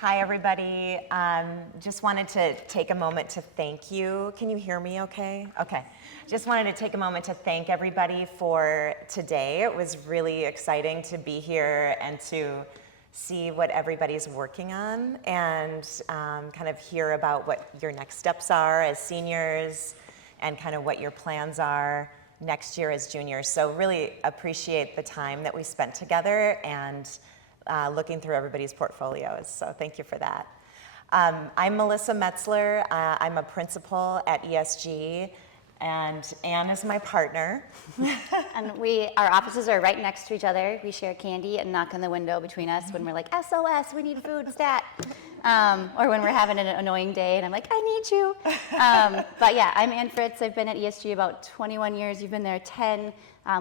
Hi, everybody. Just wanted to take a moment to thank you. Can you hear me okay? Okay. Just wanted to take a moment to thank everybody for today. It was really exciting to be here and to see what everybody's working on and kind of hear about what your next steps are as seniors and kind of what your plans are next year as juniors. So really appreciate the time that we spent together and looking through everybody's portfolios, so thank you for that. I'm Melissa Metzler. I'm a principal at ESG, and Anne is my partner. And our offices are right next to each other. We share candy and knock on the window between us when we're like, SOS, we need food, stat. Or when we're having an annoying day and I'm like, I need you. But yeah, I'm Anne Fritz. I've been at ESG about 21 years. You've been there 10.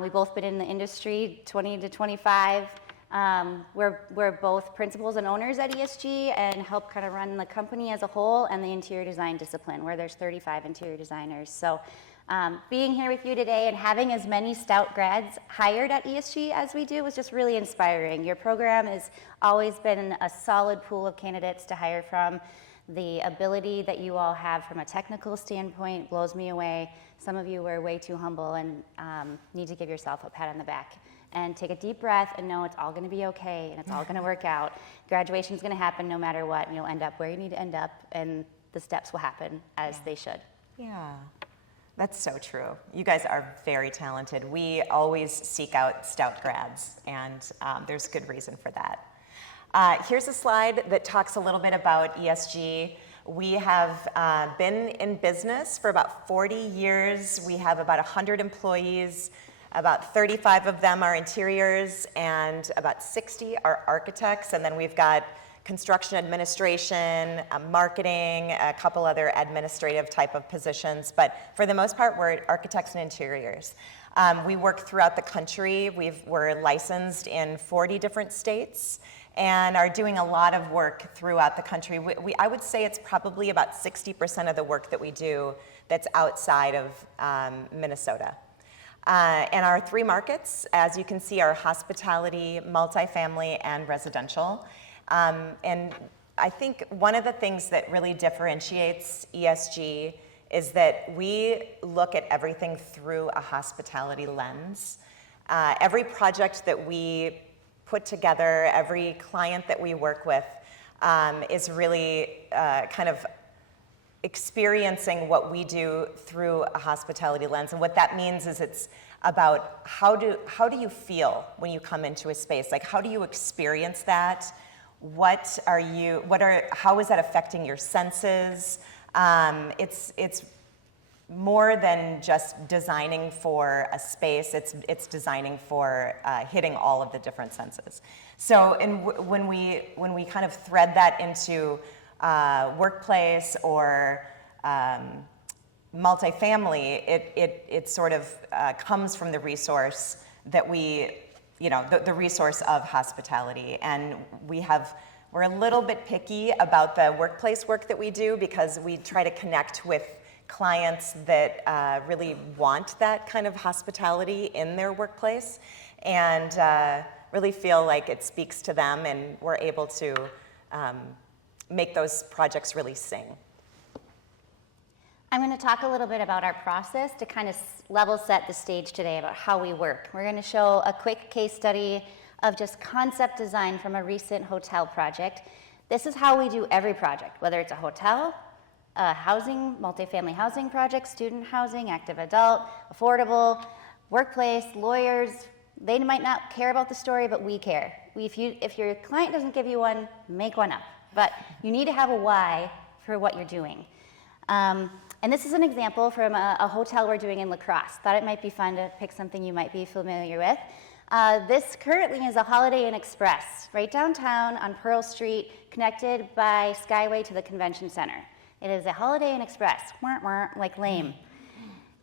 We've both been in the industry 20 to 25. We're both principals and owners at ESG and help kind of run the company as a whole and the interior design discipline where there's 35 interior designers. So being here with you today and having as many Stout grads hired at ESG as we do was just really inspiring. Your program has always been a solid pool of candidates to hire from. The ability that you all have from a technical standpoint blows me away. Some of you were way too humble and need to give yourself a pat on the back. And take a deep breath and know it's all going to be okay and it's all going to work out. Graduation's going to happen no matter what, and you'll end up where you need to end up, and the steps will happen as they should. Yeah, that's so true. You guys are very talented. We always seek out Stout grads, and there's good reason for that. Here's a slide that talks a little bit about ESG. We have been in business for about 40 years. We have about 100 employees. About 35 of them are interiors and about 60 are architects, and then we've got construction administration, marketing, a couple other administrative type of positions, but for the most part we're architects and interiors. We work throughout the country. We're licensed in 40 different states and are doing a lot of work throughout the country. I would say it's probably about 60% of the work that we do that's outside of Minnesota. And our three markets, as you can see, are hospitality, multifamily, and residential. And I think one of the things that really differentiates ESG is that we look at everything through a hospitality lens. Every project that we put together, every client that we work with is really kind of experiencing what we do through a hospitality lens. And what that means is it's about how do you feel when you come into a space? Like, how do you experience that? How is that affecting your senses? It's more than just designing for a space. It's designing for hitting all of the different senses. So when we kind of thread that into workplace or multifamily, it sort of comes from the resource that the resource of hospitality. And we're a little bit picky about the workplace work that we do because we try to connect with clients that really want that kind of hospitality in their workplace and really feel like it speaks to them and we're able to make those projects really sing. I'm going to talk a little bit about our process to kind of level set the stage today about how we work. We're going to show a quick case study of just concept design from a recent hotel project. This is how we do every project, whether it's a hotel, a housing, multifamily housing project, student housing, active adult, affordable, workplace, lawyers. They might not care about the story, but we care. If your client doesn't give you one, make one up. But you need to have a why for what you're doing. And this is an example from a hotel we're doing in La Crosse. Thought it might be fun to pick something you might be familiar with. This currently is a Holiday Inn Express right downtown on Pearl Street, connected by Skyway to the Convention Center. It is a Holiday Inn Express, like lame.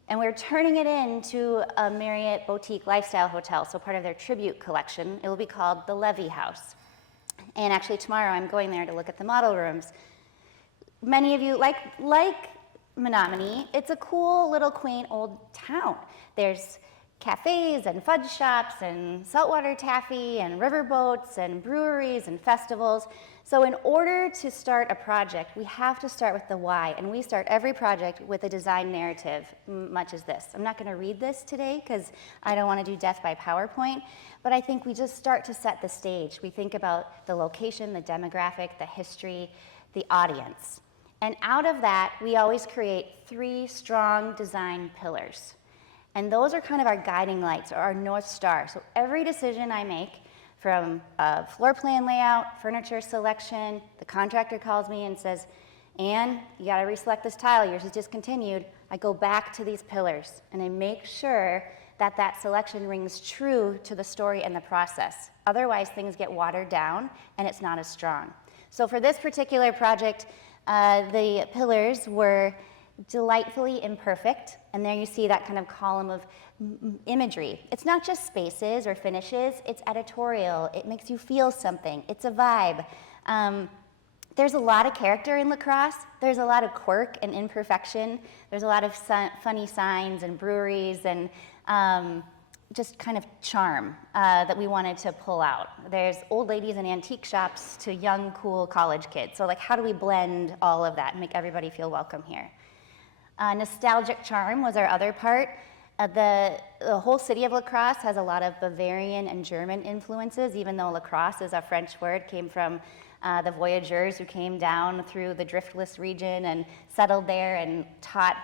And we're turning it into a Marriott boutique lifestyle hotel, so part of their tribute collection. It will be called the Levy House. And actually tomorrow I'm going there to look at the model rooms. Many of you, like Menominee, it's a cool little quaint old town. There's cafes and fudge shops and saltwater taffy and riverboats and breweries and festivals. So in order to start a project, we have to start with the why, and we start every project with a design narrative, much as this. I'm not going to read this today because I don't want to do death by PowerPoint, but I think we just start to set the stage. We think about the location, the demographic, the history, the audience. And out of that, we always create 3 strong design pillars. And those are kind of our guiding lights, or our North Star. So every decision I make, from a floor plan layout, furniture selection, the contractor calls me and says, Ann, you gotta reselect this tile, yours is discontinued. I go back to these pillars and I make sure that that selection rings true to the story and the process. Otherwise, things get watered down and it's not as strong. So for this particular project, the pillars were delightfully imperfect, and there you see that kind of column of imagery. It's not just spaces or finishes, it's editorial, it makes you feel something, it's a vibe. There's a lot of character in lacrosse, there's a lot of quirk and imperfection, there's a lot of funny signs and breweries and just kind of charm that we wanted to pull out. There's old ladies in antique shops to young, cool college kids. So like, how do we blend all of that and make everybody feel welcome here? Nostalgic charm was our other part. The whole city of La Crosse has a lot of Bavarian and German influences, even though lacrosse is a French word, came from the voyageurs who came down through the driftless region and settled there and taught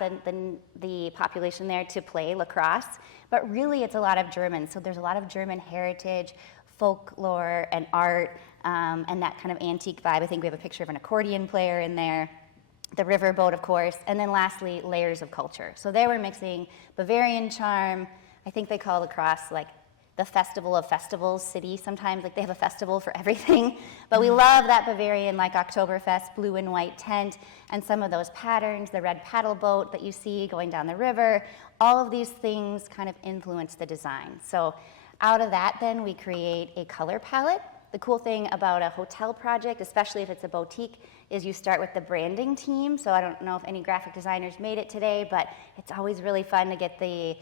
the population there to play lacrosse. But really, it's a lot of German. So there's a lot of German heritage, folklore, and art, and that kind of antique vibe. I think we have a picture of an accordion player in there. The riverboat, of course, and then lastly, layers of culture. So they were mixing Bavarian charm. I think they call lacrosse like the festival of festivals city sometimes, like they have a festival for everything. But we love that Bavarian, like Oktoberfest, blue and white tent, and some of those patterns, the red paddle boat that you see going down the river. All of these things kind of influence the design. So out of that, then, we create a color palette. The cool thing about a hotel project, especially if it's a boutique, is you start with the branding team. So I don't know if any graphic designers made it today, but it's always really fun to get the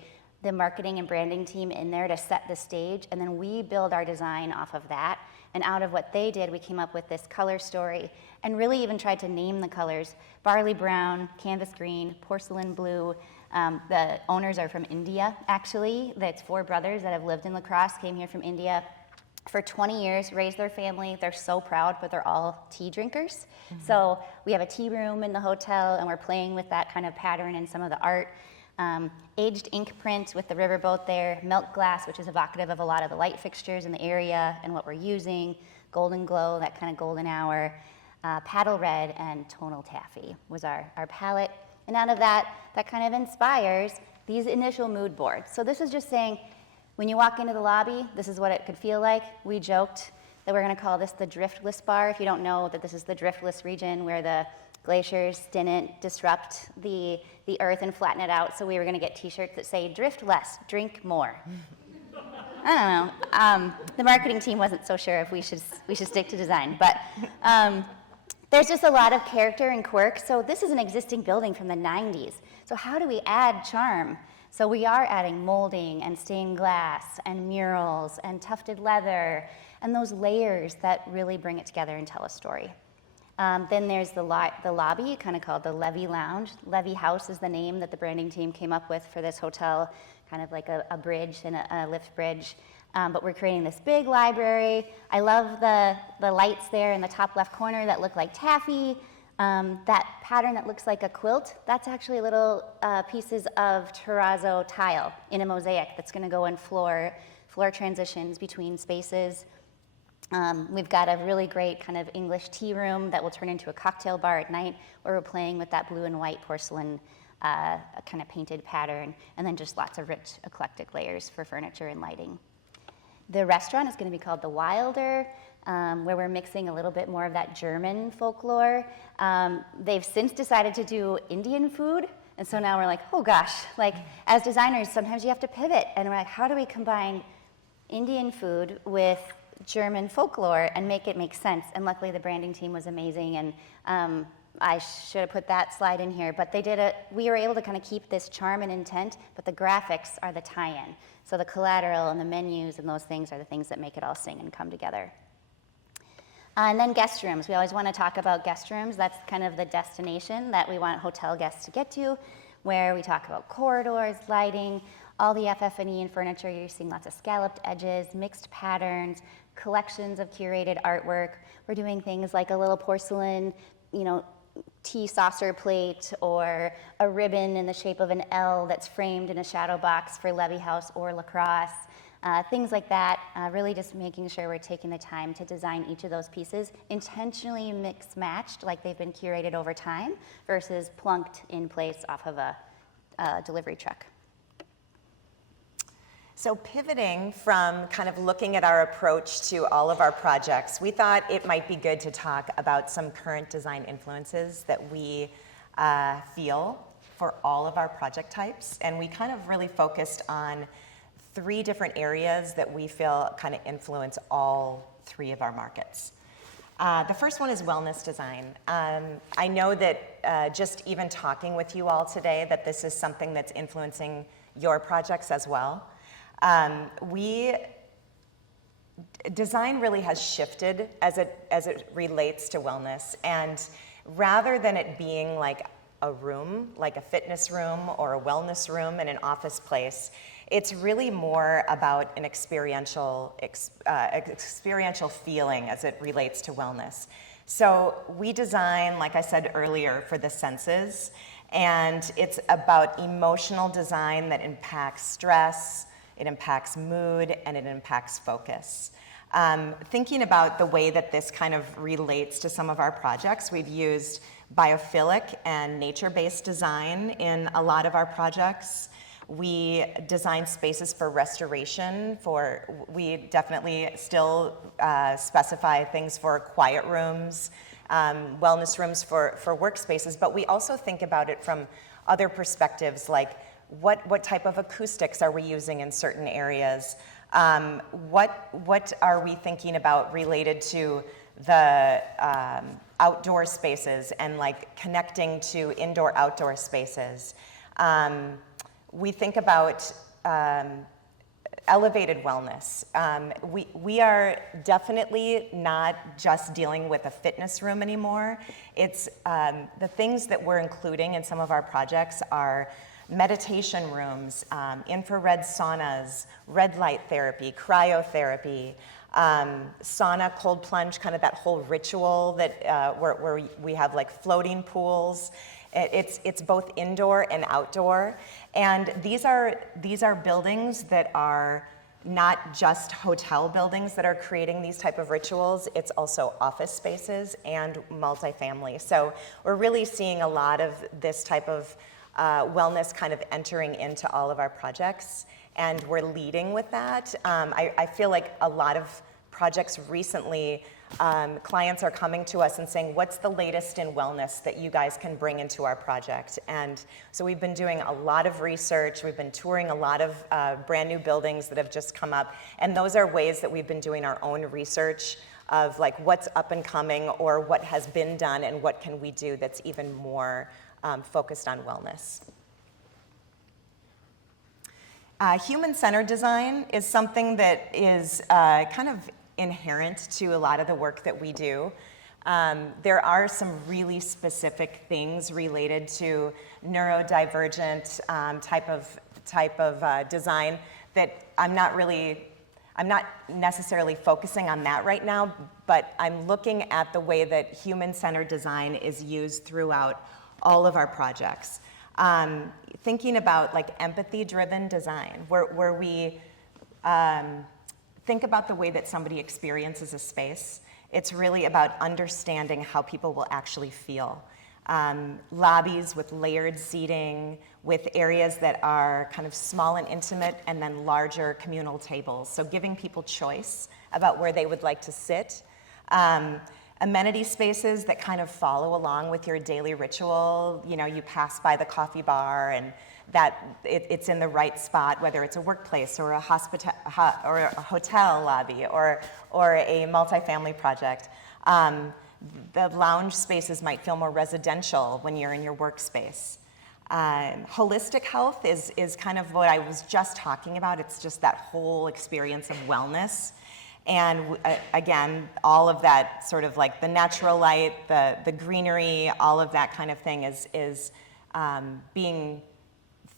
marketing and branding team in there to set the stage, and then we build our design off of that. And out of what they did, we came up with this color story and really even tried to name the colors. Barley brown, canvas green, porcelain blue. The owners are from India, actually. That's 4 brothers that have lived in La Crosse, came here from India for 20 years, raised their family. They're so proud, but they're all tea drinkers. Mm-hmm. So we have a tea room in the hotel, and we're playing with that kind of pattern and some of the art. Aged ink print with the riverboat there, milk glass, which is evocative of a lot of the light fixtures in the area and what we're using, golden glow, that kind of golden hour, paddle red, and tonal taffy was our palette. And out of that kind of inspires these initial mood boards. So this is just saying, when you walk into the lobby, this is what it could feel like. We joked that we're going to call this the driftless bar. If you don't know that this is the driftless region where the glaciers didn't disrupt the earth and flatten it out, so we were going to get t-shirts that say, drift less, drink more. I don't know. The marketing team wasn't so sure if we should stick to design, but there's just a lot of character and quirk. So this is an existing building from the 90s. So how do we add charm? So we are adding molding and stained glass and murals and tufted leather and those layers that really bring it together and tell a story. Then there's the lobby, kind of called the Levy Lounge. Levy House is the name that the branding team came up with for this hotel, kind of like a bridge and a lift bridge. But we're creating this big library. I love the lights there in the top left corner that look like taffy. That pattern that looks like a quilt, that's actually little pieces of terrazzo tile in a mosaic that's going to go in floor transitions between spaces. We've got a really great kind of English tea room that will turn into a cocktail bar at night, where we're playing with that blue and white porcelain kind of painted pattern, and then just lots of rich, eclectic layers for furniture and lighting. The restaurant is going to be called The Wilder, where we're mixing a little bit more of that German folklore. They've since decided to do Indian food, and so now we're like, oh gosh, like as designers, sometimes you have to pivot, and we're like, how do we combine Indian food with German folklore and make it make sense? And luckily the branding team was amazing and I should have put that slide in here, but we were able to kind of keep this charm and intent, but the graphics are the tie-in. So the collateral and the menus and those things are the things that make it all sing and come together. And then guest rooms. We always want to talk about guest rooms. That's kind of the destination that we want hotel guests to get to, where we talk about corridors, lighting, all the FF&E and furniture. You're seeing lots of scalloped edges, mixed patterns, collections of curated artwork. We're doing things like a little porcelain, tea saucer plate, or a ribbon in the shape of an L that's framed in a shadow box for Levy House or lacrosse. Things like that, really just making sure we're taking the time to design each of those pieces intentionally mix-matched, like they've been curated over time, versus plunked in place off of a delivery truck. So pivoting from kind of looking at our approach to all of our projects, we thought it might be good to talk about some current design influences that we feel for all of our project types. And we kind of really focused on 3 different areas that we feel kind of influence all 3 of our markets. The first one is wellness design. I know that just even talking with you all today, that this is something that's influencing your projects as well. Design really has shifted as it relates to wellness, and rather than it being like a room, like a fitness room or a wellness room in an office place, it's really more about an experiential feeling as it relates to wellness. So we design, like I said earlier, for the senses, and it's about emotional design that impacts stress, it impacts mood, and it impacts focus. Thinking about the way that this kind of relates to some of our projects, we've used biophilic and nature-based design in a lot of our projects. We design spaces for restoration. We definitely still specify things for quiet rooms, wellness rooms for workspaces, but we also think about it from other perspectives, like what type of acoustics are we using in certain areas? What are we thinking about related to the outdoor spaces and like connecting to indoor-outdoor spaces? We think about elevated wellness. We are definitely not just dealing with a fitness room anymore. It's the things that we're including in some of our projects are meditation rooms, infrared saunas, red light therapy, cryotherapy, sauna, cold plunge, kind of that whole ritual that where we have like floating pools. It's both indoor and outdoor, and these are buildings that are not just hotel buildings that are creating these type of rituals. It's also office spaces and multifamily. So we're really seeing a lot of this type of wellness kind of entering into all of our projects, and we're leading with that. I feel like a lot of projects recently, clients are coming to us and saying, what's the latest in wellness that you guys can bring into our project? And so we've been doing a lot of research, we've been touring a lot of brand new buildings that have just come up, and those are ways that we've been doing our own research of like what's up and coming or what has been done and what can we do that's even more focused on wellness. Human-centered design is something that is kind of inherent to a lot of the work that we do. There are some really specific things related to neurodivergent type of design that I'm not necessarily focusing on that right now, but I'm looking at the way that human-centered design is used throughout all of our projects. Thinking about like empathy-driven design, where we think about the way that somebody experiences a space. It's really about understanding how people will actually feel. Lobbies with layered seating, with areas that are kind of small and intimate, and then larger communal tables. So giving people choice about where they would like to sit. Amenity spaces that kind of follow along with your daily ritual. You know, you pass by the coffee bar and that it's in the right spot, whether it's a workplace or a hotel lobby or a multifamily project. The lounge spaces might feel more residential when you're in your workspace. Holistic health is kind of what I was just talking about. It's just that whole experience of wellness. And again, all of that sort of like the natural light, the greenery, all of that kind of thing is being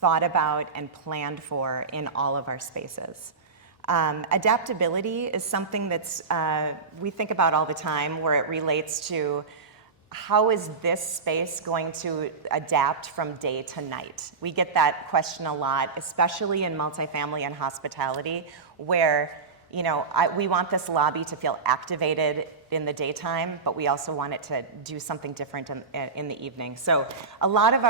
thought about and planned for in all of our spaces. Adaptability is something that's we think about all the time, where it relates to how is this space going to adapt from day to night? We get that question a lot, especially in multifamily and hospitality, where we want this lobby to feel activated in the daytime, but we also want it to do something different in the evening. So a lot of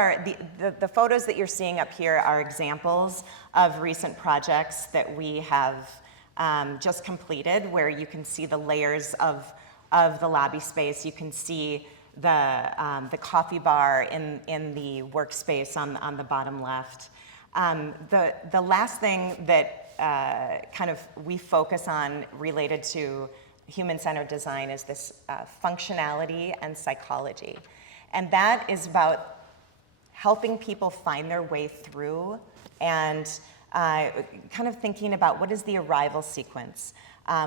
the photos that you're seeing up here are examples of recent projects that we have just completed, where you can see the layers of the lobby space. You can see the coffee bar in the workspace on the bottom left. The last thing that kind of we focus on related to human-centered design is this functionality and psychology. And that is about helping people find their way through and kind of thinking about what is the arrival sequence.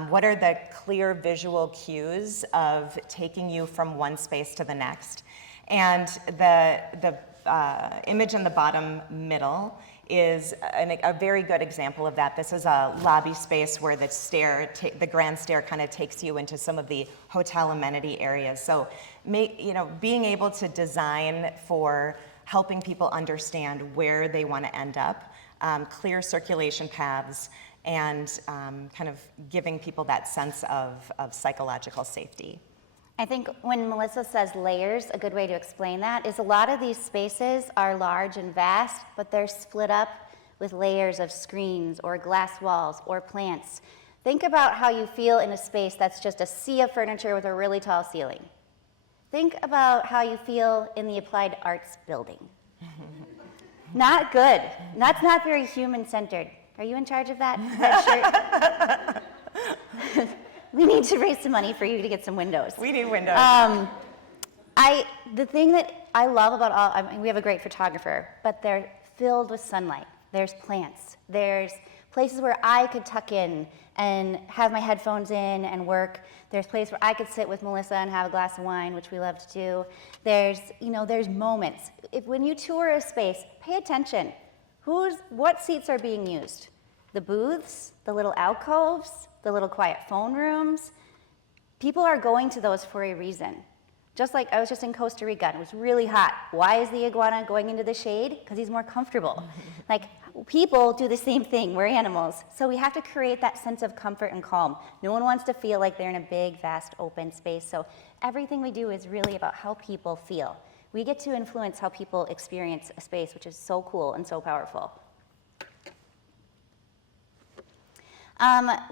What are the clear visual cues of taking you from one space to the next? And the image in the bottom middle is a very good example of that. This is a lobby space where the grand stair kind of takes you into some of the hotel amenity areas. So, being able to design for helping people understand where they want to end up, clear circulation paths, and kind of giving people that sense of psychological safety. I think when Melissa says layers, a good way to explain that is a lot of these spaces are large and vast, but they're split up with layers of screens or glass walls or plants. Think about how you feel in a space that's just a sea of furniture with a really tall ceiling. Think about how you feel in the applied arts building. Not good. That's not very human-centered. Are you in charge of that shirt? We need to raise some money for you to get some windows. We need windows. The thing that I love about we have a great photographer, but they're filled with sunlight. There's plants. There's places where I could tuck in and have my headphones in and work. There's places where I could sit with Melissa and have a glass of wine, which we love to do. There's moments. When you tour a space, pay attention. What seats are being used? The booths, the little alcoves, the little quiet phone rooms. People are going to those for a reason. Just like I was just in Costa Rica and it was really hot. Why is the iguana going into the shade? Because he's more comfortable. Like, people do the same thing. We're animals. So we have to create that sense of comfort and calm. No one wants to feel like they're in a big, vast, open space. So everything we do is really about how people feel. We get to influence how people experience a space, which is so cool and so powerful.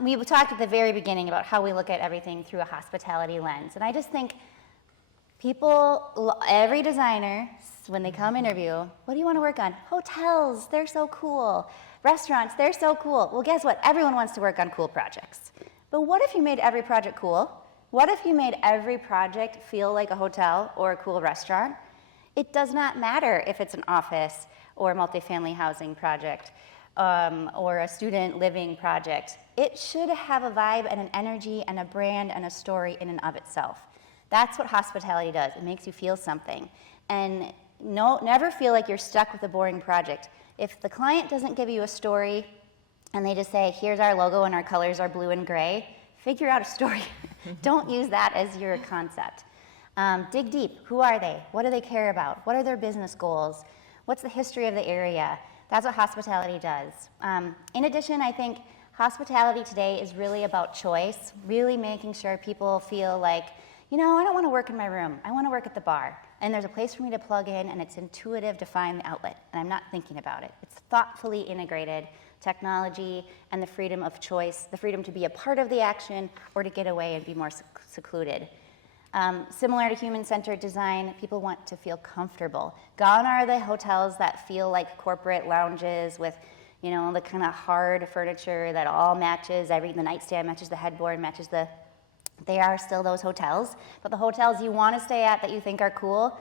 We talked at the very beginning about how we look at everything through a hospitality lens. And I just think every designer, when they come interview, what do you want to work on? Hotels, they're so cool. Restaurants, they're so cool. Well, guess what? Everyone wants to work on cool projects. But what if you made every project cool? What if you made every project feel like a hotel or a cool restaurant? It does not matter if it's an office or a multifamily housing project. Or a student living project. It should have a vibe and an energy and a brand and a story in and of itself. That's what hospitality does. It makes you feel something. And never feel like you're stuck with a boring project. If the client doesn't give you a story and they just say, here's our logo and our colors are blue and gray, figure out a story. Don't use that as your concept. Dig deep. Who are they? What do they care about? What are their business goals? What's the history of the area? That's what hospitality does. In addition, I think hospitality today is really about choice, really making sure people feel like, I don't want to work in my room. I want to work at the bar. And there's a place for me to plug in, and it's intuitive to find the outlet. And I'm not thinking about it. It's thoughtfully integrated technology and the freedom of choice, the freedom to be a part of the action or to get away and be more secluded. Similar to human-centered design, people want to feel comfortable. Gone are the hotels that feel like corporate lounges with, the kind of hard furniture that all matches. The nightstand matches the headboard, matches the They are still those hotels, but the hotels you want to stay at that you think are cool,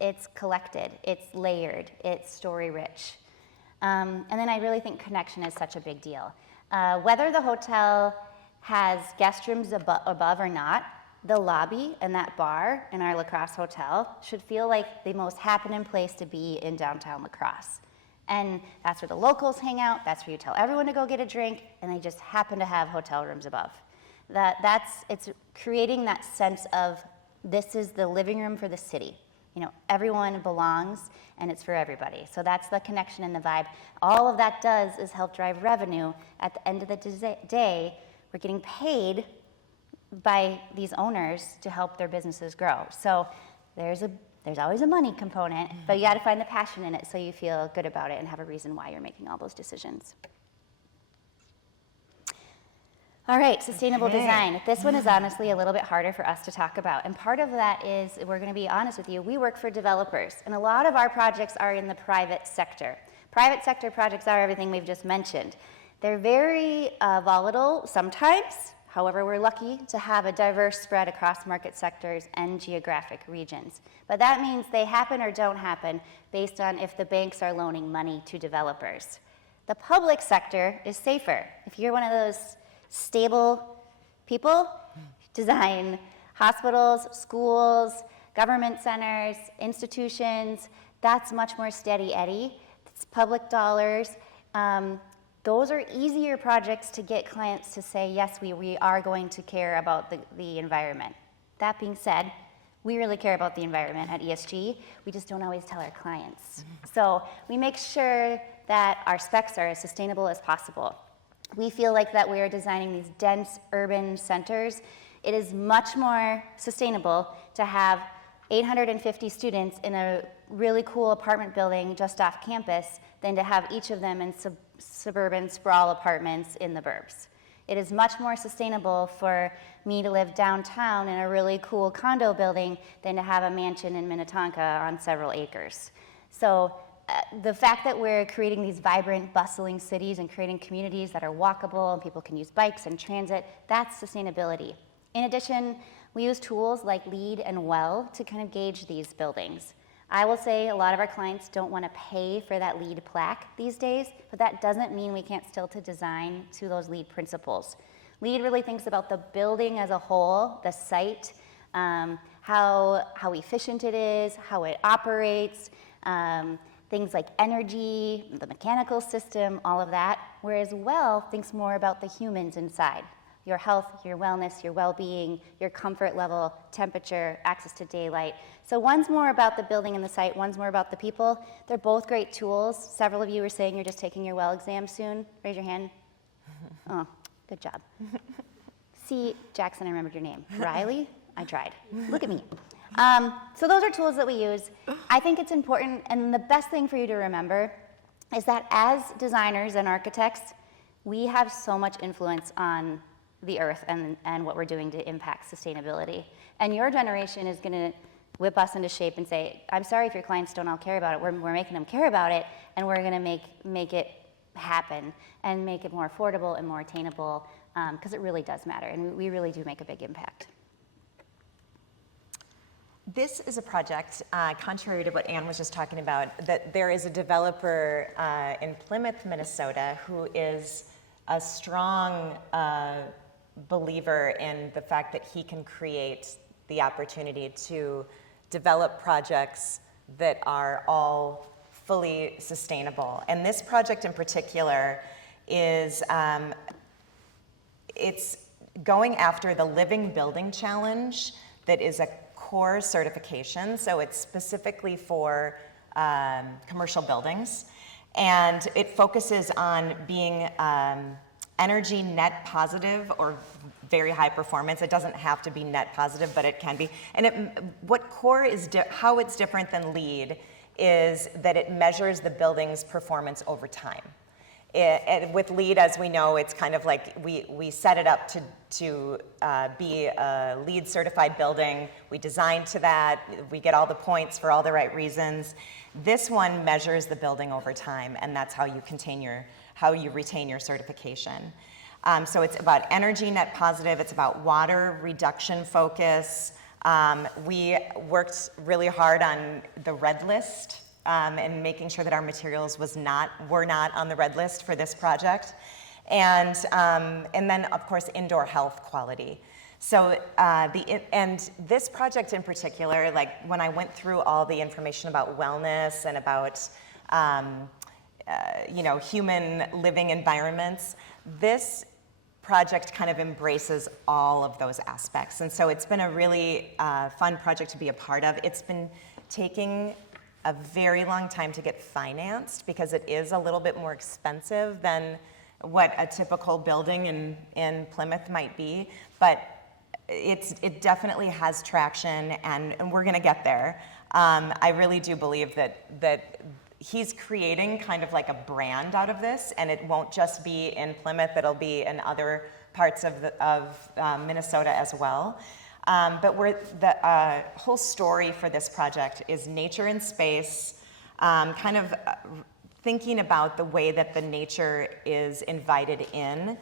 it's collected, it's layered, it's story rich. And then I really think connection is such a big deal. Whether the hotel has guest rooms above or not, the lobby and that bar in our La Crosse hotel should feel like the most happening place to be in downtown La Crosse. And that's where the locals hang out, that's where you tell everyone to go get a drink, and they just happen to have hotel rooms above. It's creating that sense of this is the living room for the city. You know, everyone belongs and it's for everybody. So that's the connection and the vibe. All of that does is help drive revenue. At the end of the day, we're getting paid by these owners to help their businesses grow. So there's always a money component, but you got to find the passion in it so you feel good about it and have a reason why you're making all those decisions. All right, sustainable design. This one is honestly a little bit harder for us to talk about. And part of that is, we're going to be honest with you, we work for developers. And a lot of our projects are in the private sector. Private sector projects are everything we've just mentioned. They're very volatile sometimes. However, we're lucky to have a diverse spread across market sectors and geographic regions. But that means they happen or don't happen based on if the banks are loaning money to developers. The public sector is safer. If you're one of those stable people, design hospitals, schools, government centers, institutions, that's much more steady Eddie. It's public dollars. Those are easier projects to get clients to say, yes, we are going to care about the environment. That being said, we really care about the environment at ESG. We just don't always tell our clients. So we make sure that our specs are as sustainable as possible. We feel like that we are designing these dense urban centers. It is much more sustainable to have 850 students in a really cool apartment building just off campus than to have each of them in suburban sprawl apartments in the burbs. It is much more sustainable for me to live downtown in a really cool condo building than to have a mansion in Minnetonka on several acres. So the fact that we're creating these vibrant, bustling cities and creating communities that are walkable and people can use bikes and transit, that's sustainability. In addition, we use tools like LEED and WELL to kind of gauge these buildings. I will say a lot of our clients don't want to pay for that LEED plaque these days, but that doesn't mean we can't still to design to those LEED principles. LEED really thinks about the building as a whole, the site, how efficient it is, how it operates, things like energy, the mechanical system, all of that, whereas WELL thinks more about the humans inside. Your health, your wellness, your well-being, your comfort level, temperature, access to daylight. So one's more about the building and the site, one's more about the people. They're both great tools. Several of you were saying you're just taking your WELL exam soon. Raise your hand. Oh, good job. See, Jackson, I remembered your name. Riley? I tried. Look at me. So those are tools that we use. I think it's important, and the best thing for you to remember is that as designers and architects, we have so much influence on the earth and what we're doing to impact sustainability. And your generation is going to whip us into shape and say, I'm sorry if your clients don't all care about it. We're making them care about it, and we're going to make it happen and make it more affordable and more attainable, because it really does matter, and we really do make a big impact. This is a project, contrary to what Anne was just talking about, that there is a developer in Plymouth, Minnesota, who is a strong believer in the fact that he can create the opportunity to develop projects that are all fully sustainable. And this project in particular is, it's going after the Living Building Challenge that is a core certification, so it's specifically for commercial buildings, and it focuses on being energy net positive or very high performance. It doesn't have to be net positive, but it can be. And what core is, how it's different than LEED is that it measures the building's performance over time. With LEED, as we know, it's kind of like we set it up to be a LEED certified building. We design to that. We get all the points for all the right reasons. This one measures the building over time, and that's how you retain your certification. So it's about energy net positive, it's about water reduction focus. We worked really hard on the red list and making sure that our materials were not on the red list for this project. And then, of course, indoor health quality. So, and this project in particular, like when I went through all the information about wellness and about, human living environments, this project kind of embraces all of those aspects. And so it's been a really fun project to be a part of. It's been taking a very long time to get financed because it is a little bit more expensive than what a typical building in Plymouth might be, but it definitely has traction, and we're going to get there. I really do believe that he's creating kind of like a brand out of this, and it won't just be in Plymouth, it'll be in other parts of Minnesota as well. But the whole story for this project is nature and space, kind of thinking about the way that the nature is invited in.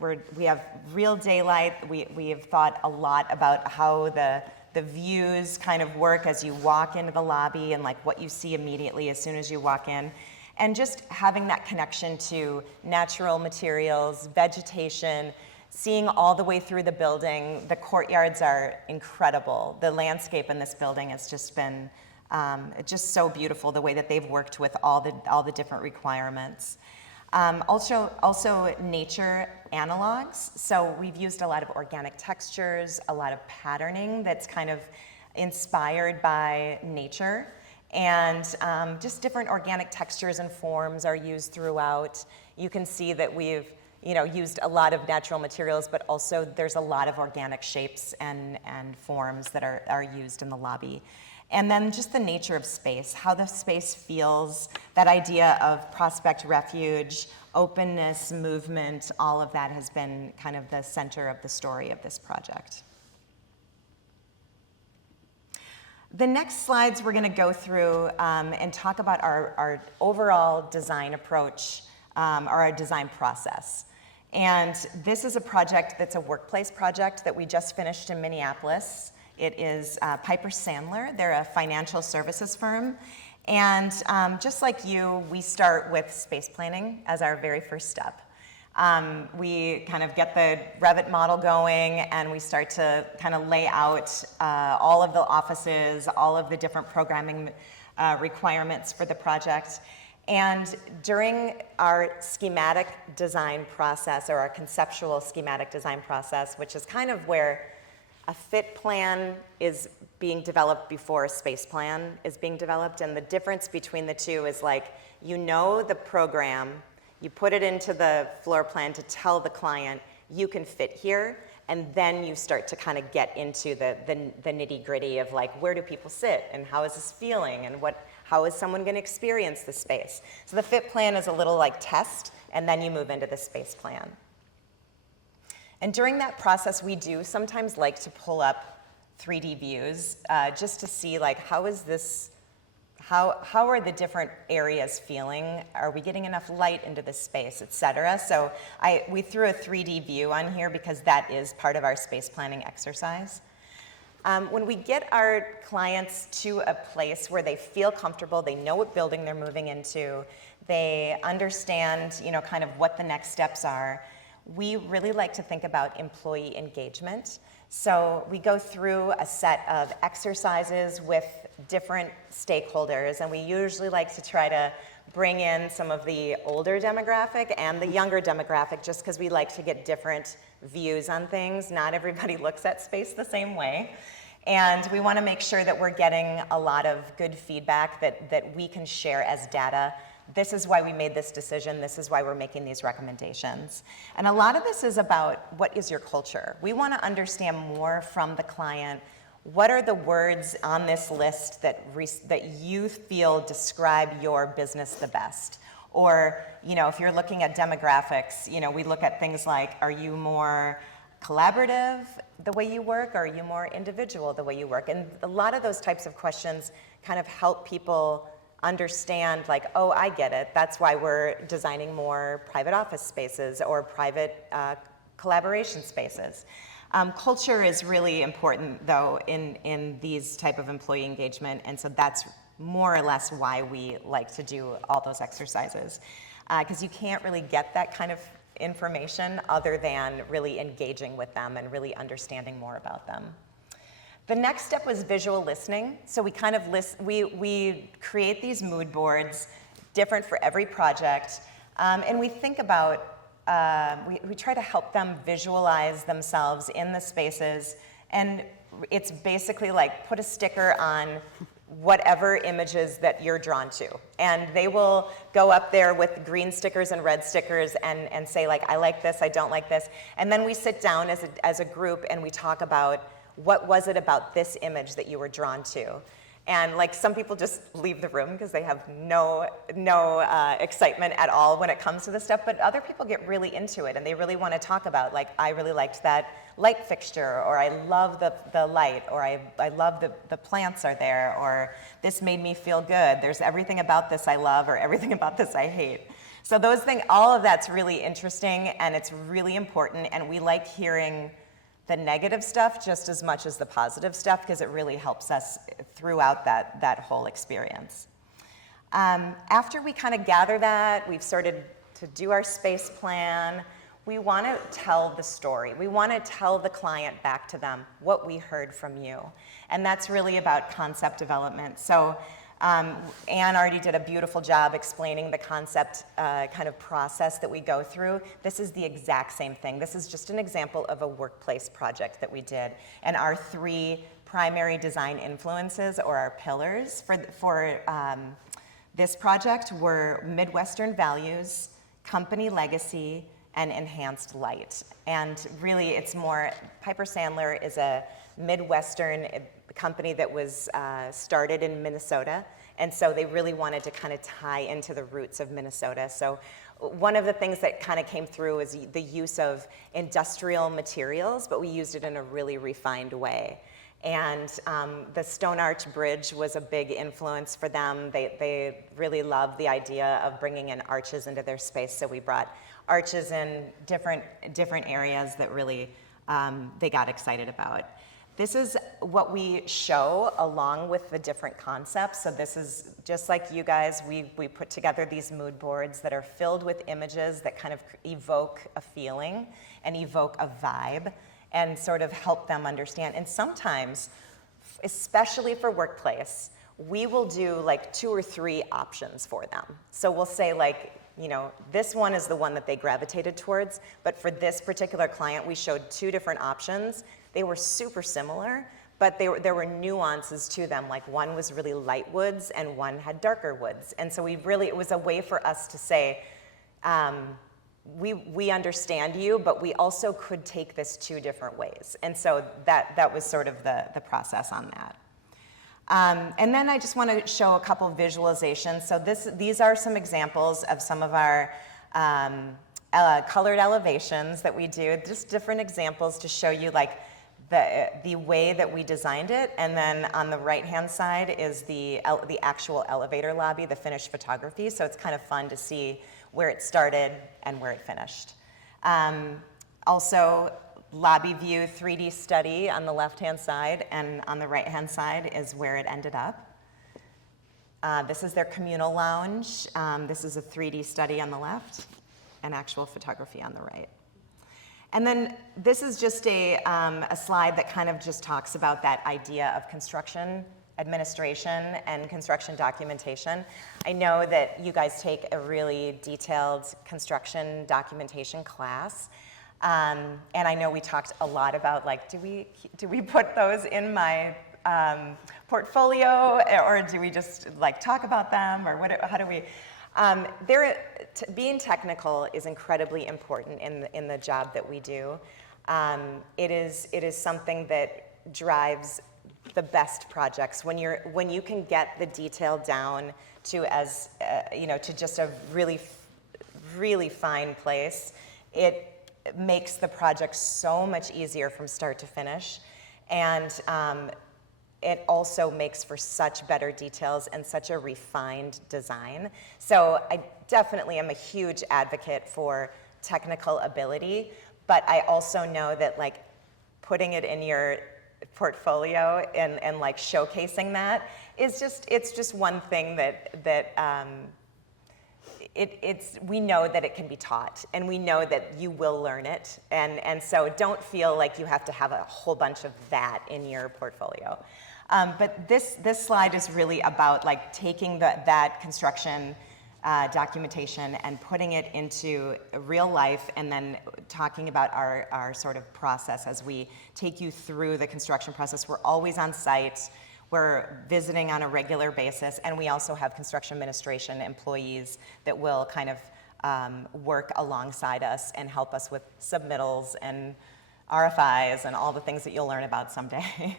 We have real daylight. We have thought a lot about how the views kind of work as you walk into the lobby and like what you see immediately as soon as you walk in. And just having that connection to natural materials, vegetation, seeing all the way through the building. The courtyards are incredible. The landscape in this building has just been just so beautiful, the way that they've worked with all the different requirements. Also nature analogs. So we've used a lot of organic textures, a lot of patterning that's kind of inspired by nature. And just different organic textures and forms are used throughout. You can see that we've used a lot of natural materials, but also there's a lot of organic shapes and forms that are used in the lobby. And then just the nature of space, how the space feels, that idea of prospect refuge, openness, movement, all of that has been kind of the center of the story of this project. The next slides we're going to go through and talk about our overall design approach or our design process. And this is a project that's a workplace project that we just finished in Minneapolis. It is Piper Sandler. They're a financial services firm. And just like you, we start with space planning as our very first step. We kind of get the Revit model going, and we start to kind of lay out all of the offices, all of the different programming requirements for the project. And during our schematic design process, or our conceptual schematic design process, which is kind of where a fit plan is being developed before a space plan is being developed, and the difference between the two is like, the program, you put it into the floor plan to tell the client, you can fit here, and then you start to kind of get into the nitty-gritty of like, where do people sit, and how is this feeling, and how is someone going to experience the space? So the fit plan is a little like test, and then you move into the space plan. And during that process, we do sometimes like to pull up 3D views just to see like, how are the different areas feeling? Are we getting enough light into the space, et cetera? So we threw a 3D view on here because that is part of our space planning exercise. When we get our clients to a place where they feel comfortable, they know what building they're moving into, they understand, kind of what the next steps are, we really like to think about employee engagement. So we go through a set of exercises with different stakeholders, and we usually like to try to bring in some of the older demographic and the younger demographic, just because we like to get different views on things. Not everybody looks at space the same way. And we want to make sure that we're getting a lot of good feedback that we can share as data. This is why we made this decision. This is why we're making these recommendations. And a lot of this is about, what is your culture? We want to understand more from the client. What are the words on this list that you feel describe your business the best? Or, if you're looking at demographics, we look at things like, are you more collaborative the way you work, or are you more individual the way you work? And a lot of those types of questions kind of help people understand like, oh, I get it. That's why we're designing more private office spaces or private collaboration spaces. Culture is really important, though, in these type of employee engagement, and so that's more or less why we like to do all those exercises, because you can't really get that kind of information other than really engaging with them and really understanding more about them. The next step was visual listening. So we kind of we create these mood boards, different for every project, and we think about, we try to help them visualize themselves in the spaces, and it's basically like put a sticker on whatever images that you're drawn to. And they will go up there with green stickers and red stickers and say like, I like this, I don't like this. And then we sit down as a group and we talk about what was it about this image that you were drawn to. And like some people just leave the room because they have no excitement at all when it comes to this stuff, but other people get really into it and they really want to talk about like, I really liked that light fixture, or I love the light, or I love the plants are there, or this made me feel good. There's everything about this I love, or everything about this I hate. So those things, all of that's really interesting and it's really important, and we like hearing the negative stuff just as much as the positive stuff because it really helps us throughout that whole experience. After we kind of gather that, we've started to do our space plan. We want to tell the story. We want to tell the client back to them what we heard from you. And that's really about concept development. So Anne already did a beautiful job explaining the concept kind of process that we go through. This is the exact same thing. This is just an example of a workplace project that we did. And our 3 primary design influences, or our pillars for this project, were Midwestern values, company legacy, and enhanced light. And really it's more, Piper Sandler is a Midwestern company that was started in Minnesota, and so they really wanted to kind of tie into the roots of Minnesota. So one of the things that kind of came through is the use of industrial materials, but we used it in a really refined way. And the Stone Arch Bridge was a big influence for them. They really loved the idea of bringing in arches into their space, so we brought arches in different areas that really they got excited about. This is what we show along with the different concepts. So this is just like you guys, we put together these mood boards that are filled with images that kind of evoke a feeling and evoke a vibe and sort of help them understand. And sometimes, especially for workplace, we will do like 2 or 3 options for them. So we'll say like, you know, this one is the one that they gravitated towards, but for this particular client, we showed 2 different options. They were super similar, but there were nuances to them. Like one was really light woods and one had darker woods. And so it was a way for us to say, we understand you, but we also could take this 2 different ways. And so that was sort of the process on that. And then I just want to show a couple visualizations. So these are some examples of some of our colored elevations that we do, just different examples to show you like the way that we designed it. And then on the right-hand side is the actual elevator lobby, the finished photography. So it's kind of fun to see where it started and where it finished. Also, lobby view 3D study on the left-hand side, and on the right-hand side is where it ended up. This is their communal lounge. This is a 3D study on the left, and actual photography on the right. And then this is just a slide that kind of just talks about that idea of construction administration and construction documentation. I know that you guys take a really detailed construction documentation class. And I know we talked a lot about like, do we put those in my portfolio, or do we just like talk about them, or how do we? Being technical is incredibly important in the job that we do. It is something that drives the best projects when you can get the detail down to to just a really fine place. It makes the project so much easier from start to finish, and it also makes for such better details and such a refined design. So I definitely am a huge advocate for technical ability, but I also know that like putting it in your portfolio and like showcasing that is it's just one thing we know that it can be taught, and we know that you will learn it, and so don't feel like you have to have a whole bunch of that in your portfolio. But this slide is really about like taking that construction documentation and putting it into real life, and then talking about our sort of process as we take you through the construction process. We're always on site. We're visiting on a regular basis, and we also have construction administration employees that will kind of work alongside us and help us with submittals and RFIs and all the things that you'll learn about someday.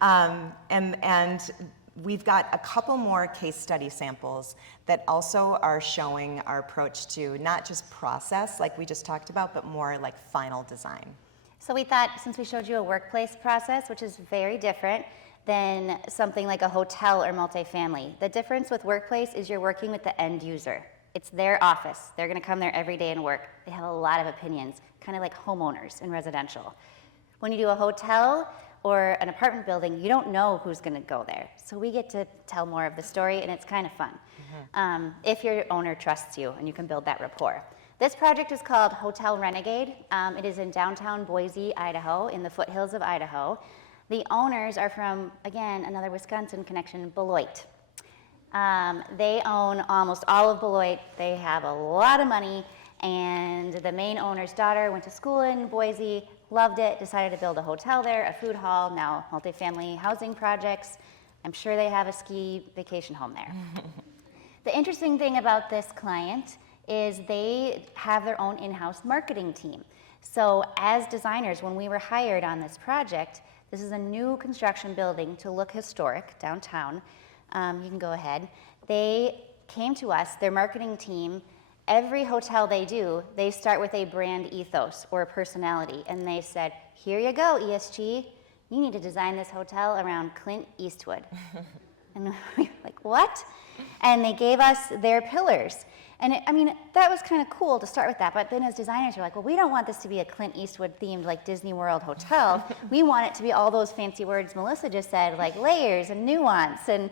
And we've got a couple more case study samples that also are showing our approach to not just process, like we just talked about, but more like final design. So we thought, since we showed you a workplace process, which is very different than something like a hotel or multifamily. The difference with workplace is you're working with the end user. It's their office. They're going to come there every day and work. They have a lot of opinions, kind of like homeowners in residential. When you do a hotel or an apartment building, you don't know who's going to go there. So we get to tell more of the story, and it's kind of fun. If your owner trusts you and you can build that rapport. This project is called Hotel Renegade. It is in downtown Boise, Idaho, in the foothills of Idaho. The owners are from, again, another Wisconsin connection, Beloit. They own almost all of Beloit. They have a lot of money, and the main owner's daughter went to school in Boise, loved it, decided to build a hotel there, a food hall, now multifamily housing projects. I'm sure they have a ski vacation home there. The interesting thing about this client is they have their own in-house marketing team. So as designers, when we were hired on this project, this is a new construction building to look historic downtown. You can go ahead. They came to us, their marketing team. Every hotel they do, they start with a brand ethos or a personality, and they said, here you go, ESG. You need to design this hotel around Clint Eastwood. And we were like, what? And they gave us their pillars. And that was kind of cool to start with that, but then as designers, we're like, well, we don't want this to be a Clint Eastwood themed like Disney World hotel. We want it to be all those fancy words Melissa just said, like layers and nuance and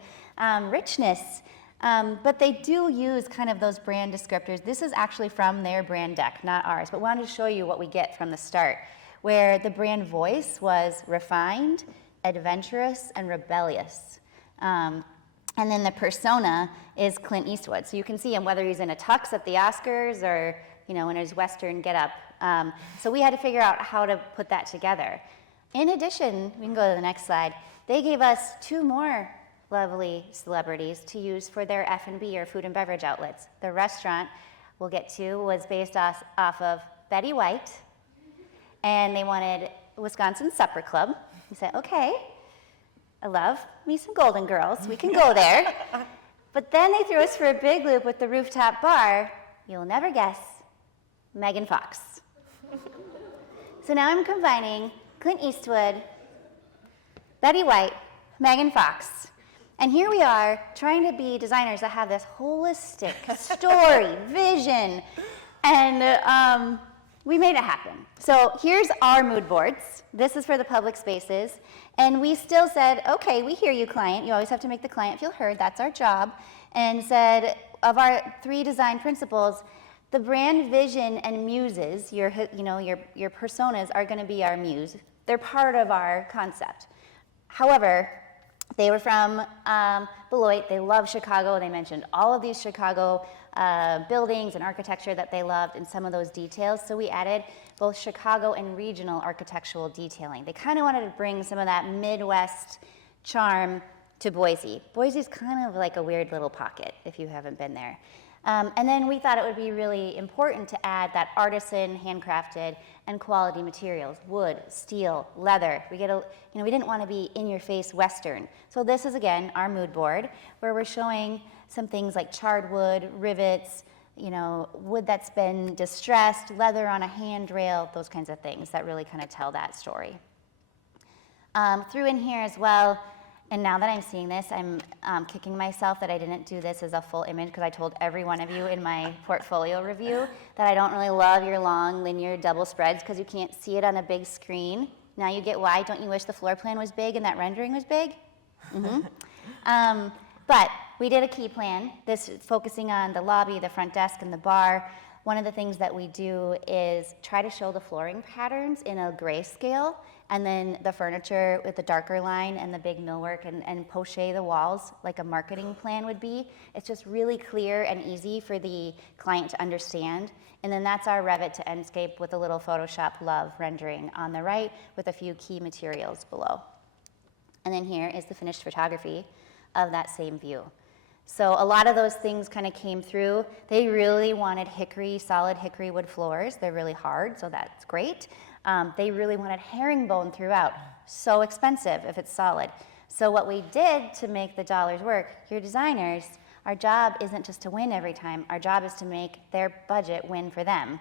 richness. But they do use kind of those brand descriptors. This is actually from their brand deck, not ours, but we wanted to show you what we get from the start, where the brand voice was refined, adventurous, and rebellious. And then the persona is Clint Eastwood. So you can see him whether he's in a tux at the Oscars or, in his Western getup. So we had to figure out how to put that together. In addition, we can go to the next slide. They gave us 2 more lovely celebrities to use for their F&B or food and beverage outlets. The restaurant we'll get to was based off of Betty White, and they wanted Wisconsin Supper Club. We said, okay. I love me some Golden Girls. We can go there. But then they threw us for a big loop with the rooftop bar. You'll never guess, Megan Fox. So now I'm combining Clint Eastwood, Betty White, Megan Fox. And here we are trying to be designers that have this holistic story, vision, and we made it happen. So here's our mood boards. This is for the public spaces. And we still said, okay, we hear you, client. You always have to make the client feel heard. That's our job. And said, of our 3 design principles, the brand vision and muses, your personas are going to be our muse. They're part of our concept. However, they were from Beloit. They love Chicago. They mentioned all of these Chicago buildings and architecture that they loved and some of those details. So we added both Chicago and regional architectural detailing. They kind of wanted to bring some of that Midwest charm to Boise. Boise's kind of like a weird little pocket if you haven't been there. And then we thought it would be really important to add that artisan, handcrafted, and quality materials, wood, steel, leather. We didn't want to be in-your-face Western. So this is, again, our mood board, where we're showing some things like charred wood, rivets, wood that's been distressed, leather on a handrail, those kinds of things that really kind of tell that story. Threw in here as well And now that I'm seeing this, I'm kicking myself that I didn't do this as a full image, because I told every one of you in my portfolio review that I don't really love your long linear double spreads because you can't see it on a big screen. Now you get why. Don't you wish the floor plan was big and that rendering was big? But we did a key plan. This is focusing on the lobby, the front desk, and the bar. One of the things that we do is try to show the flooring patterns in a grayscale, and then the furniture with the darker line and the big millwork, and poche the walls like a marketing plan would be. It's just really clear and easy for the client to understand. And then that's our Revit to Enscape with a little Photoshop love rendering on the right with a few key materials below. And then here is the finished photography of that same view. So a lot of those things kind of came through. They really wanted hickory, solid hickory wood floors. They're really hard, so that's great. They really wanted herringbone throughout. So expensive if it's solid. So what we did to make the dollars work, your designers, our job isn't just to win every time. Our job is to make their budget win for them.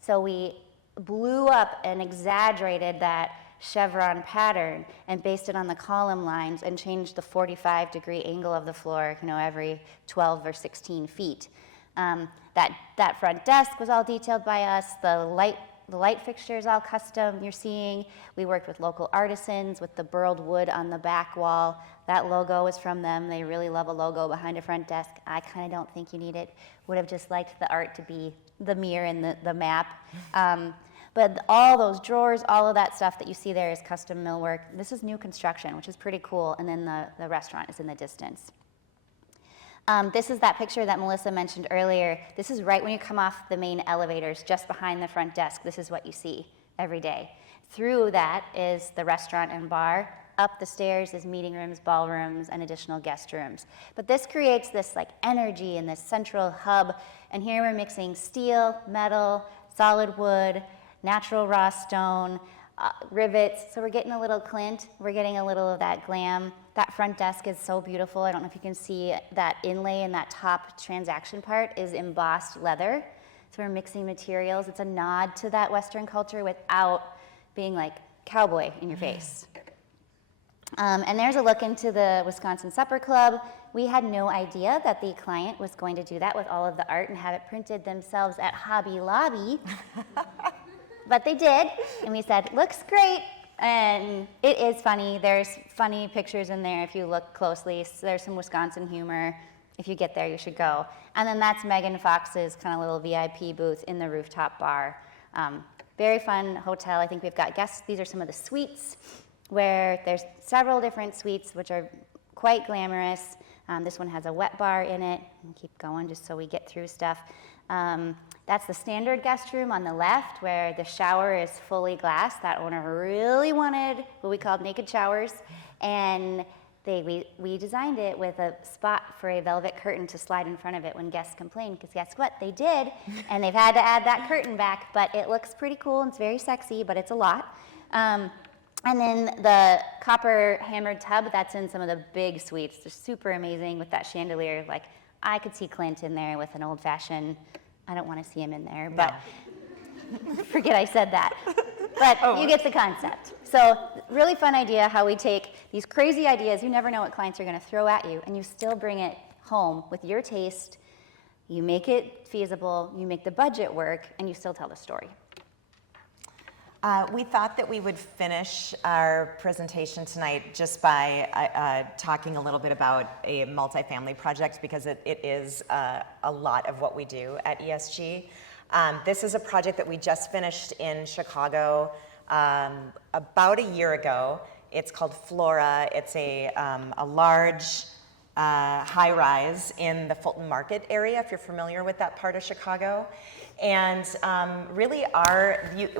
So we blew up and exaggerated that chevron pattern and based it on the column lines and changed the 45-degree angle of the floor, every 12 or 16 feet. That front desk was all detailed by us. The light fixtures all custom, you're seeing. We worked with local artisans with the burled wood on the back wall. That logo is from them. They really love a logo behind a front desk. I kind of don't think you need it. Would have just liked the art to be the mirror and the map. But all those drawers, all of that stuff that you see there is custom millwork. This is new construction, which is pretty cool, and then the restaurant is in the distance. This is that picture that Melissa mentioned earlier. This is right when you come off the main elevators, just behind the front desk. This is what you see every day. Through that is the restaurant and bar. Up the stairs is meeting rooms, ballrooms, and additional guest rooms. But this creates this energy in this central hub. And here we're mixing steel, metal, solid wood, natural raw stone, rivets. So we're getting a little Clint. We're getting a little of that glam. That front desk is so beautiful. I don't know if you can see that inlay in that top transaction part is embossed leather. So we're mixing materials. It's a nod to that Western culture without being like cowboy in your face. And there's a look into the Wisconsin Supper Club. We had no idea that the client was going to do that with all of the art and have it printed themselves at Hobby Lobby. But they did, and we said, looks great, and it is funny. There's funny pictures in there if you look closely. So there's some Wisconsin humor. If you get there, you should go. And then that's Megan Fox's kind of little VIP booth in the rooftop bar. Very fun hotel. I think we've got guests. These are some of the suites where there's several different suites which are quite glamorous. This one has a wet bar in it. I'll keep going just so we get through stuff. That's the standard guest room on the left where the shower is fully glass. That owner really wanted what we called naked showers. And we designed it with a spot for a velvet curtain to slide in front of it when guests complain, because guess what? They did, and they've had to add that curtain back, but it looks pretty cool and it's very sexy, but it's a lot. And then the copper hammered tub, that's in some of the big suites. They're super amazing with that chandelier. I could see Clint in there with an old-fashioned, I don't want to see him in there, but forget I said that. But you get the concept. So really fun idea how we take these crazy ideas. You never know what clients are going to throw at you, and you still bring it home with your taste. You make it feasible, you make the budget work, and you still tell the story. We thought that we would finish our presentation tonight just by talking a little bit about a multifamily project, because it is a lot of what we do at ESG. This is a project that we just finished in Chicago about a year ago. It's called Flora. It's a large high-rise in the Fulton Market area, if you're familiar with that part of Chicago. And really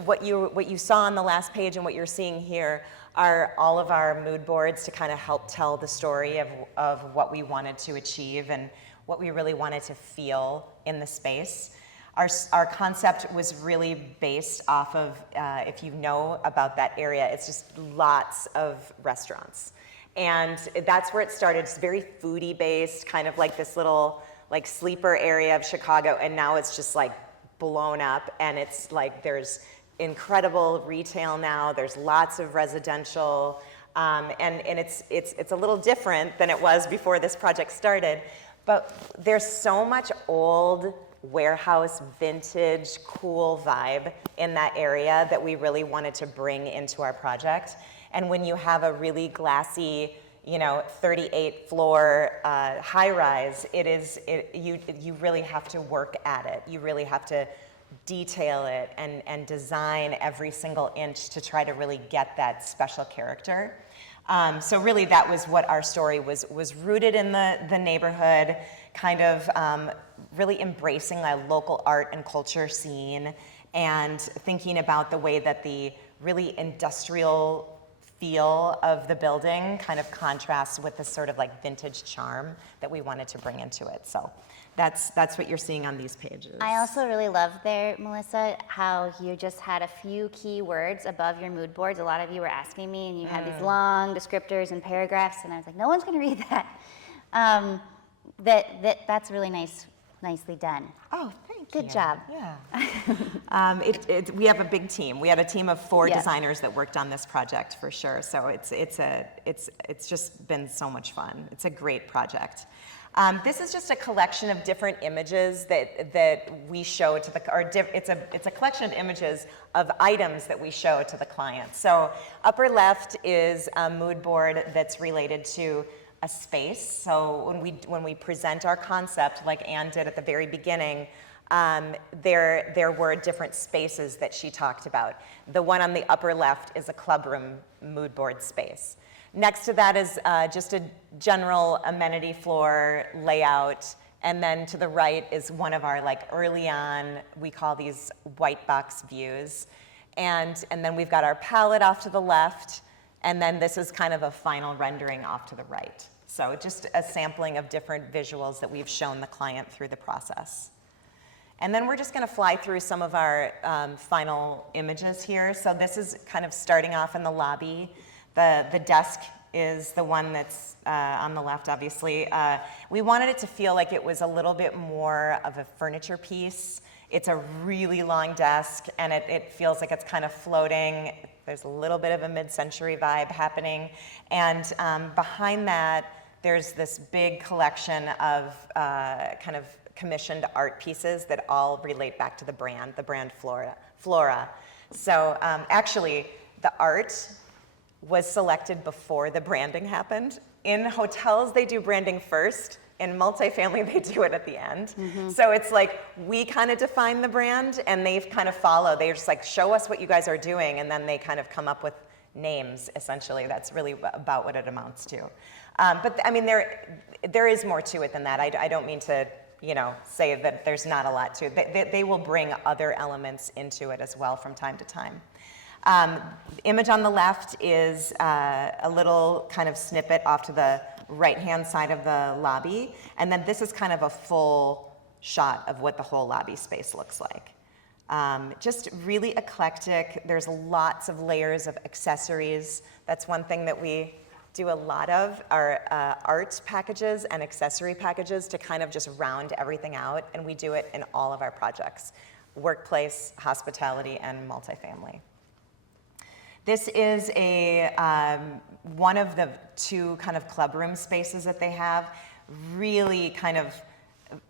what you saw on the last page and what you're seeing here are all of our mood boards to kind of help tell the story of what we wanted to achieve and what we really wanted to feel in the space. Our concept was really based off of, if you know about that area, it's just lots of restaurants. And that's where it started. It's very foodie based, kind of like this little sleeper area of Chicago, and now it's just blown up, and it's there's incredible retail now, there's lots of residential, and it's a little different than it was before this project started. But there's so much old warehouse, vintage, cool vibe in that area that we really wanted to bring into our project. And when you have a really glassy, 38 floor high rise, you really have to work at it. You really have to detail it and design every single inch to try to really get that special character. So really that was what our story was rooted in the neighborhood, kind of really embracing a local art and culture scene and thinking about the way that the really industrial feel of the building kind of contrasts with this sort of like vintage charm that we wanted to bring into it. So that's what you're seeing on these pages. I also really love there, Melissa, how you just had a few key words above your mood boards. A lot of you were asking me, and you had these long descriptors and paragraphs, and I was like, no one's going to read that. That's really nicely done. Oh, thank you. Good job. Yeah. We have a big team. We had a team of 4 Yes. designers that worked on this project for sure. So it's just been so much fun. It's a great project. This is just a collection of different images that we show to it's a collection of images of items that we show to the client. So upper left is a mood board that's related to a space. So when we present our concept, like Anne did at the very beginning, there were different spaces that she talked about. The one on the upper left is a clubroom mood board space. Next to that is just a general amenity floor layout, and then to the right is one of our early on, we call these white box views, and then we've got our palette off to the left, and then this is kind of a final rendering off to the right. So just a sampling of different visuals that we've shown the client through the process. And then we're just going to fly through some of our final images here. So this is kind of starting off in the lobby. The desk is the one that's on the left, obviously. We wanted it to feel like it was a little bit more of a furniture piece. It's a really long desk, and it feels like it's kind of floating. There's a little bit of a mid-century vibe happening. And behind that, there's this big collection of kind of commissioned art pieces that all relate back to the brand Flora. So actually, the art was selected before the branding happened. In hotels, they do branding first. In multifamily, they do it at the end. Mm-hmm. So it's like we kind of define the brand, and they kind of follow. They're just like, show us what you guys are doing, and then they kind of come up with names, essentially. That's really about what it amounts to. But I mean, there is more to it than that. I don't mean to say that there's not a lot to it. They will bring other elements into it as well from time to time. The image on the left is a little kind of snippet off to the right-hand side of the lobby, and then this is kind of a full shot of what the whole lobby space looks like. Just really eclectic. There's lots of layers of accessories. That's one thing that we do a lot of, are art packages and accessory packages to kind of just round everything out, and we do it in all of our projects: workplace, hospitality, and multifamily. This is one of the 2 kind of clubroom spaces that they have. Really kind of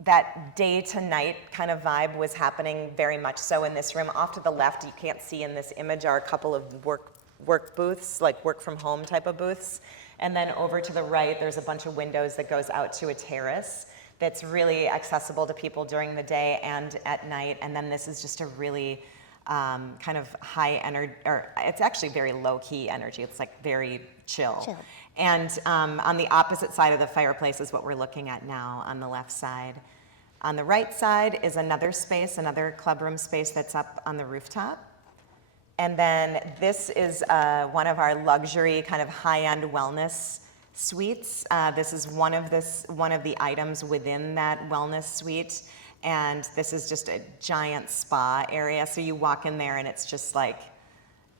that day to night kind of vibe was happening very much so in this room. Off to the left, you can't see in this image, are a couple of work booths, like work from home type of booths. And then over to the right, there's a bunch of windows that goes out to a terrace that's really accessible to people during the day and at night. And then this is just a really kind of high energy, or it's actually very low-key energy. It's like very chill. And on the opposite side of the fireplace is what we're looking at now on the left side. On the right side is another space, another clubroom space that's up on the rooftop. And then this is one of our luxury kind of high-end wellness suites. This is one of the items within that wellness suite. And this is just a giant spa area. So you walk in there and it's just like,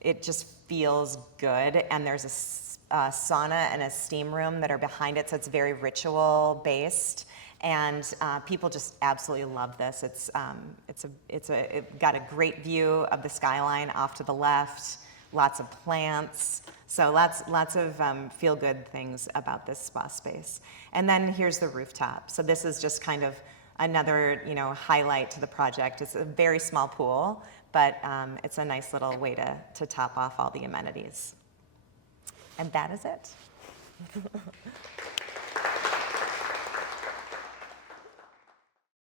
it just feels good. And there's a sauna and a steam room that are behind it. So it's very ritual based. And people just absolutely love this. It got a great view of the skyline off to the left, lots of plants, So lots of feel-good things about this spa space. And then here's the rooftop. So this is just kind of another, highlight to the project. It's a very small pool, but it's a nice little way to top off all the amenities. And that is it.